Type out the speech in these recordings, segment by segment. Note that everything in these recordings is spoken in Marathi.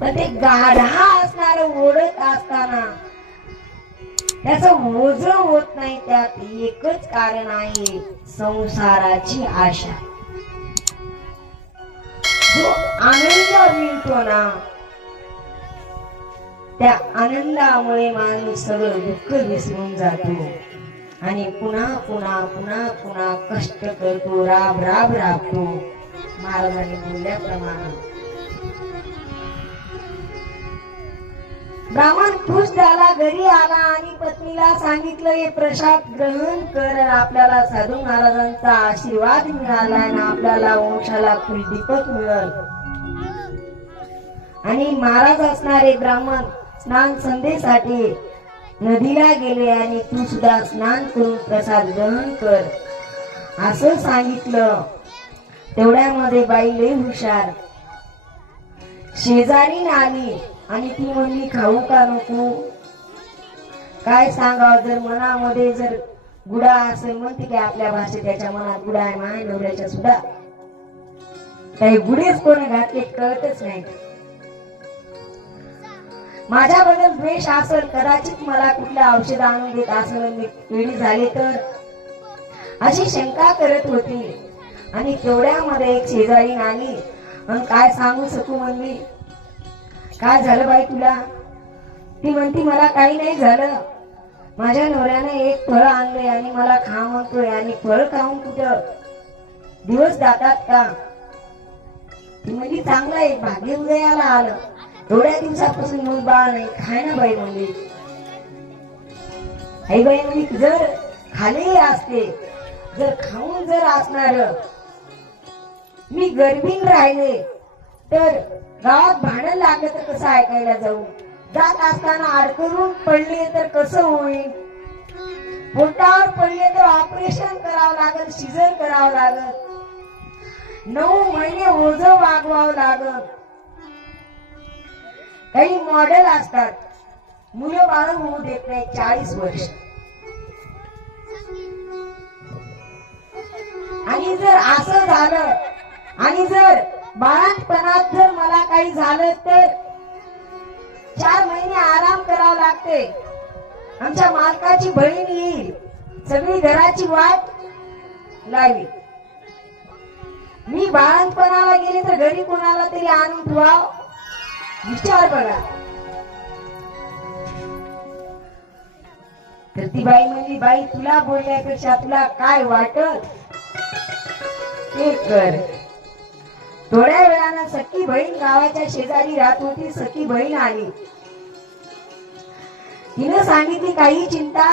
पण ते गाढा असणार ओढत असताना. त्याच ओझ होत नाही त्यात एकच कारण आहे संसाराची आशा. जो आनंद मिळतो ना त्या आनंदामुळे माणूस सगळं दुःख विसरून जातो. आणि पुन्हा पुन्हा पुन्हा पुन्हा कष्ट करतो राब राब राबतो. महाराजांनी बोलल्याप्रमाणे. ब्राह्मण खुश झाला घरी आला आणि पत्नीला सांगितलं हे प्रसाद ग्रहण कर आपल्याला साधू महाराजांचा आशीर्वाद मिळाला आणि आपल्याला वंशाला कुलदीपक मिळल. आणि महाराज असणारे ब्राह्मण स्नान संध्येसाठी नदीला गेले आणि तू सुद्धा स्नान करून प्रसाद ग्रहण कर. असं सांगितलं. तेवढ्यामध्ये बाई लय हुशार. शेजारी आली आणि ती म्हणली खाऊ का नको? काय सांगावं? जर मनामध्ये जर गुडा असेल म्हणते की आपल्या भाषेत त्याच्या मनात गुडा आहे माय नवऱ्याच्या सुद्धा. काही गुढेच कोणी घातले कळतच नाही. माझ्याबद्दल द्वेष असेल कदाचित मला कुठल्या औषध आणून देत असेल मी वेळी झाले तर? अशी शंका करत होती. आणि तेवढ्यामध्ये एक शेजारी आली आणि काय सांगू शकू म्हणली? काय झालं बाई तुला? ती म्हणती मला काही नाही झालं. माझ्या नवऱ्याने एक फळ आणले आणि मला खा म्हणतोय आणि फळ खाऊन कुठं? दिवस जातात का? ती म्हणजे चांगलं आहे भाग्य उदयाला आलं. थोड्या दिवसापासून मूल बाळ नाही. खाय ना बाई म्हणजे आई बाई म्हणजे जर खाली असते जर खाऊन जर असणार मी गर्भीन राहिले तर गावात भांडण लागलं तर कसं ऐकायला जाऊ? जात असताना अडकरून पडले तर कसं होईल? पोटावर पडले तर ऑपरेशन करावं लागत शिजर करावं लागत नऊ महिने ओझ वागवावं लागत काही मॉडेल असतात. मुलं बाळ होऊ देत नाही चाळीस वर्ष. आणि जर असं झालं आणि जर बाळांपणात जर मला काही झालं तर चार महिने आराम करावा लागते. आमच्या मालकाची बहीण येईल. सगळी घराची वाट लावी. मी बाळंतपणाला गेले तर घरी कोणाला तरी आणून ठेवाव विचार बघा. तर ती बाई म्हणली बाई तुला बोलण्यापेक्षा तुला काय वाटत? ते कर. थोड्या वेळानं सखी बहीण गावाच्या शेजारी राहत होती. सखी बहीण आली. तिनं सांगितली काही चिंता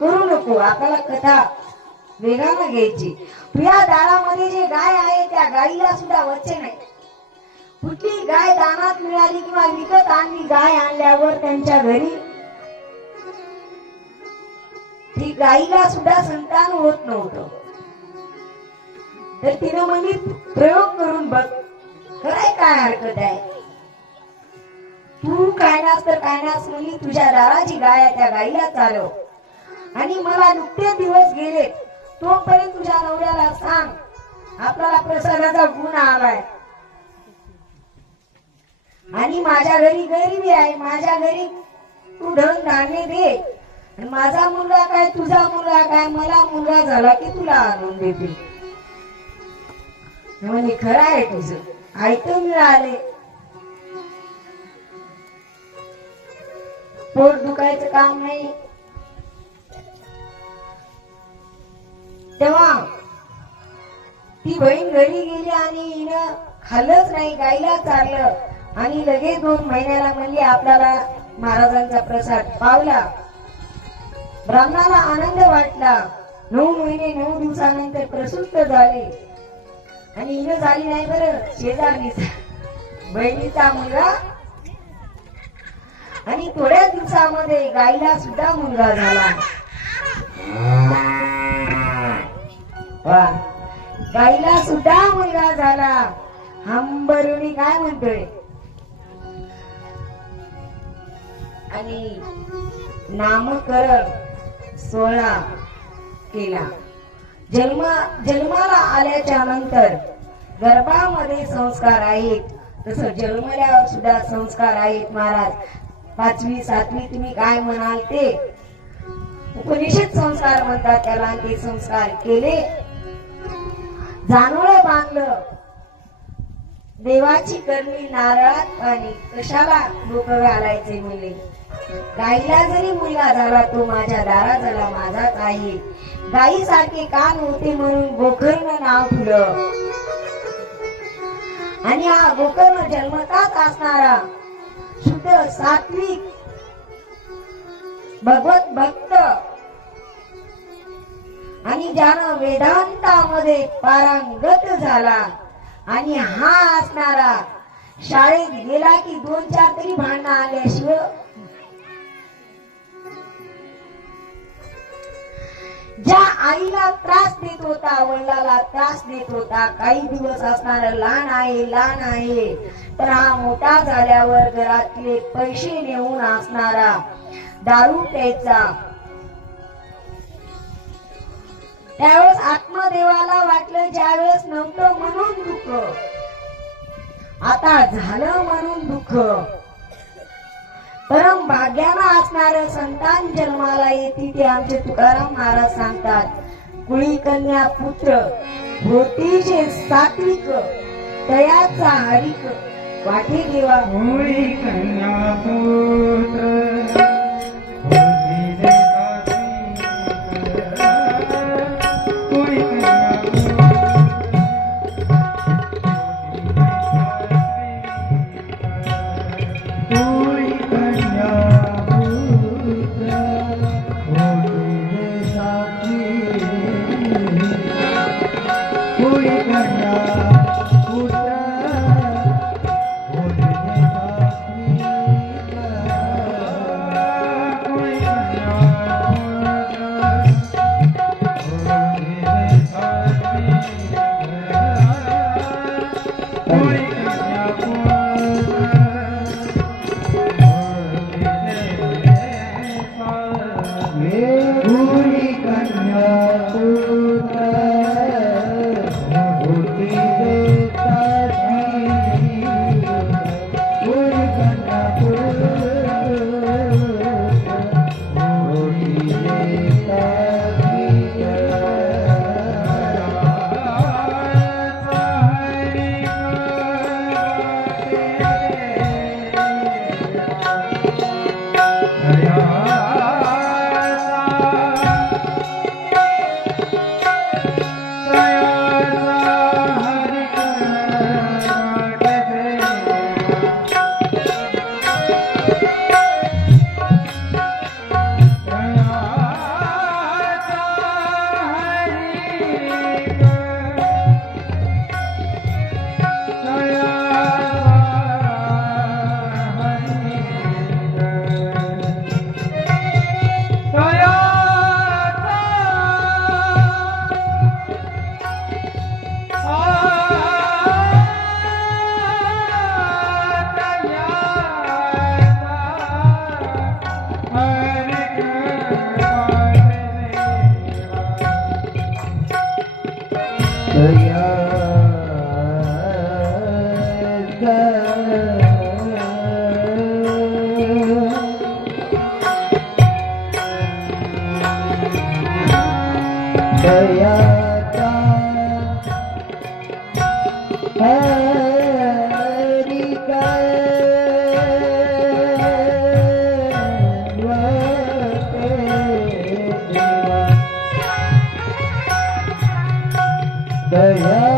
करू नको आपल्याला कथा वेगानं घ्यायची. प्रिया दारामध्ये जे गाय आहे त्या गायीला सुद्धा वच्चे नाही. कुठली गाय दानात मिळाली किंवा विकत आणली गाय आणल्यावर त्यांच्या घरी ती गायीला सुद्धा संतान होत नव्हतं. तर तिनं म्हणजे प्रयोग करून बघ खरंय काय हरकत आहे? तू काय नास तर काय नास म्हणली तुझ्या दाराची गाय आहे त्या गाईला चालव आणि मला नुकते दिवस गेले तोपर्यंत तुझ्या नवऱ्याला सांग आपल्याला प्रसन्नाचा गुण आलाय. आणि माझ्या घरी गरिबी आहे माझ्या घरी तू धन धान्य दे. आणि माझा मुलगा काय तुझा मुलगा काय मला मुलगा झाला की तुला आणून देते. म्हणजे खरं आहे तुझं. ऐक मिळाले. पोट दुखायचं काम नाही. तेव्हा ती बहीण घरी गेली आणि हिनं खाल्लंच नाही गायला चाललं आणि लगेच दोन महिन्याला म्हणली आपल्याला महाराजांचा प्रसाद पावला. ब्राह्मणाला आनंद वाटला. नऊ महिने नऊ दिवसानंतर प्रसुस्त झाले. आणि हिनं झाली नाही बरं. शेजारणीचा. बहिणीचा मुलगा आणि थोड्या दिवसामध्ये गाईला सुद्धा मुलगा झाला. वा गाईला सुद्धा मुलगा झाला. हंबरुणी काय म्हणतोय? आणि नामकरण सोहळा केला. जन्म जन्माला आल्याच्यानंतर गर्भामध्ये संस्कार आहेत. तसं जन्मल्यावर सुद्धा संस्कार आहेत महाराज. पाचवी सातवी तुम्ही काय म्हणाल ते? उपनिषद संस्कार म्हणतात त्याला ते संस्कार केले. जानोळ बांधलं. देवाची करणी नारळात पाणी कशाला लोक घालायचे मुले गाईला जरी मुलगा झाला तो माझ्या दारा झाला माझाच आहे गाईसारखे कान होते म्हणून गोकर्ण नाव फुलं आणि हा गोकर्ण जन्मताच असणारा शुद्ध सात्विक भगवत भक्त. आणि ज्यानं वेदांतामध्ये पारंगत झाला आणि हा असणारा शाळेत गेला की दोन चार तरी भांडणं आल्याशिवाय ज्या आईला त्रास देत होता वडिलाला त्रास देत होता काही दिवस असणार लहान आहे लहान आहे तर हा मोठा झाल्यावर घरातले पैसे नेऊन असणारा दारू प्यायचा. त्यावेळेस आत्मदेवाला वाटलं ज्यावेळेस नव्हतं म्हणून दुःख. आता झालं म्हणून दुःख. परम भाग्यानं असणारं संतान जन्माला येते ते आमचे तुकाराम महाराज सांगतात. कुळी कन्या पुत्र होतीचे सात्विक तयाचा हरिक वाटे देवा. होळी कन्या पुत्र. Hey, daya